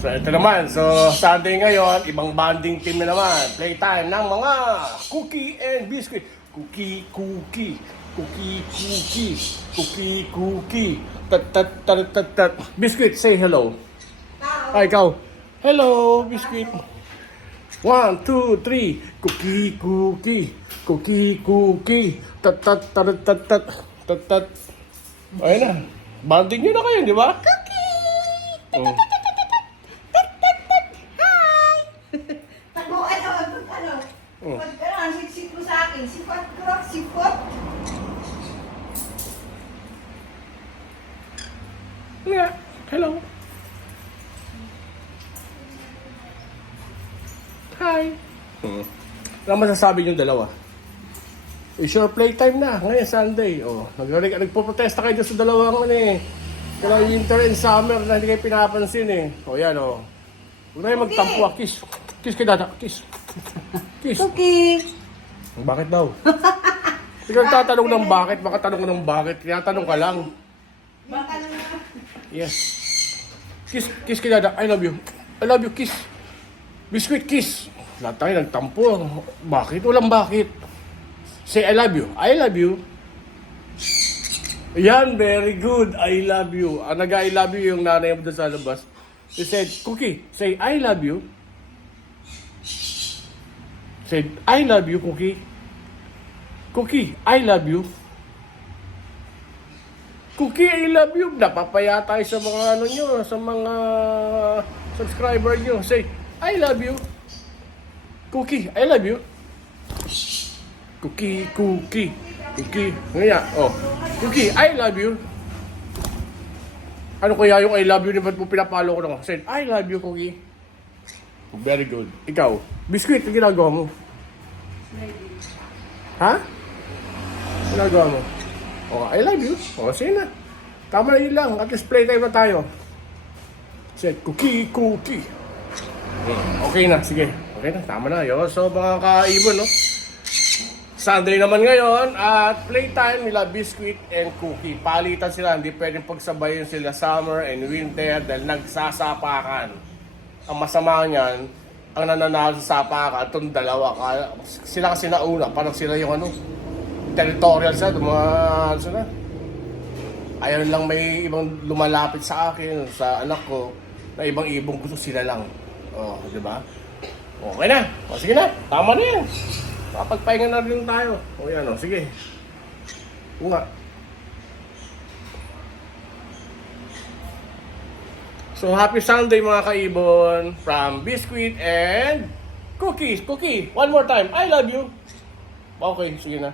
So ito naman, so Sunday ngayon, ibang banding team na naman. Playtime ng mga cookie and biscuit. Cookie. Tat. Biscuit, say hello. Ay, ikaw. Hello, biscuit. 1, 2, 3. Cookie. Tat. Ayun na. Banding nyo na kayo, di ba? Cookie! Oh. Siksik mo sa akin. Sipot. Yeah. Hello. Hi. Ano masasabi yung dalawa? It's your playtime na. Ngayon, Sunday. Nagpo-protesta kayo sa dalawang Kaya winter and summer na hindi kayo pinapansin yan Huwag na yung magtampo. Kiss. Kiss kay dada. Kiss. Cookie. Bakit daw? Ikaw tatanong ng bakit, baka tanong ng bakit. Kaya tanong ka lang. Baka na. Yes. Kiss kay dada. I love you, kiss. Biscuit, kiss. Lahat tayo nagtampo. Bakit? Walang bakit. Say I love you. Yan, very good. I love you. Nag-I love you yung nanay mo doon sa labas. He said, Cookie, say I love you. Said, I love you, Cookie. Cookie, I love you. Cookie, I love you. Napapaya tayo sa mga sa mga subscriber nyo. Say, I love you. Cookie, I love you. Cookie. Ngayon, Cookie, I love you. Ano kaya yung I love you? Ba't mo pinapalo ko na? Said, I love you, Cookie. Very good. Ikaw, biscuit, ang ginagawa mo? Ha? Ginagawa mo? I love you. Sige na. Tama na yun lang. At least playtime na tayo. Said, Cookie. Okay na, sige. Okay na, tama na. So, mga kaibon, Sunday naman ngayon at playtime nila Biscuit and Cookie. Palitan sila, hindi pwedeng pagsabayin sila summer and winter dahil nagsasapakan. Ang masama niyan, ang nananalo sa sapakan, itong dalawa. Sila kasi nauna, parang sila yung territorial sila, sila. Ayaw lang may ibang lumalapit sa akin, sa anak ko, na ibang gusto sila lang. Di ba? Okay na. Sige na, tama na yan. Kapagpahinga na rin tayo. Sige. Nga. So, happy Sunday mga kaibon from Biscuit and Cookies. Cookie, one more time. I love you. Okay, sige na.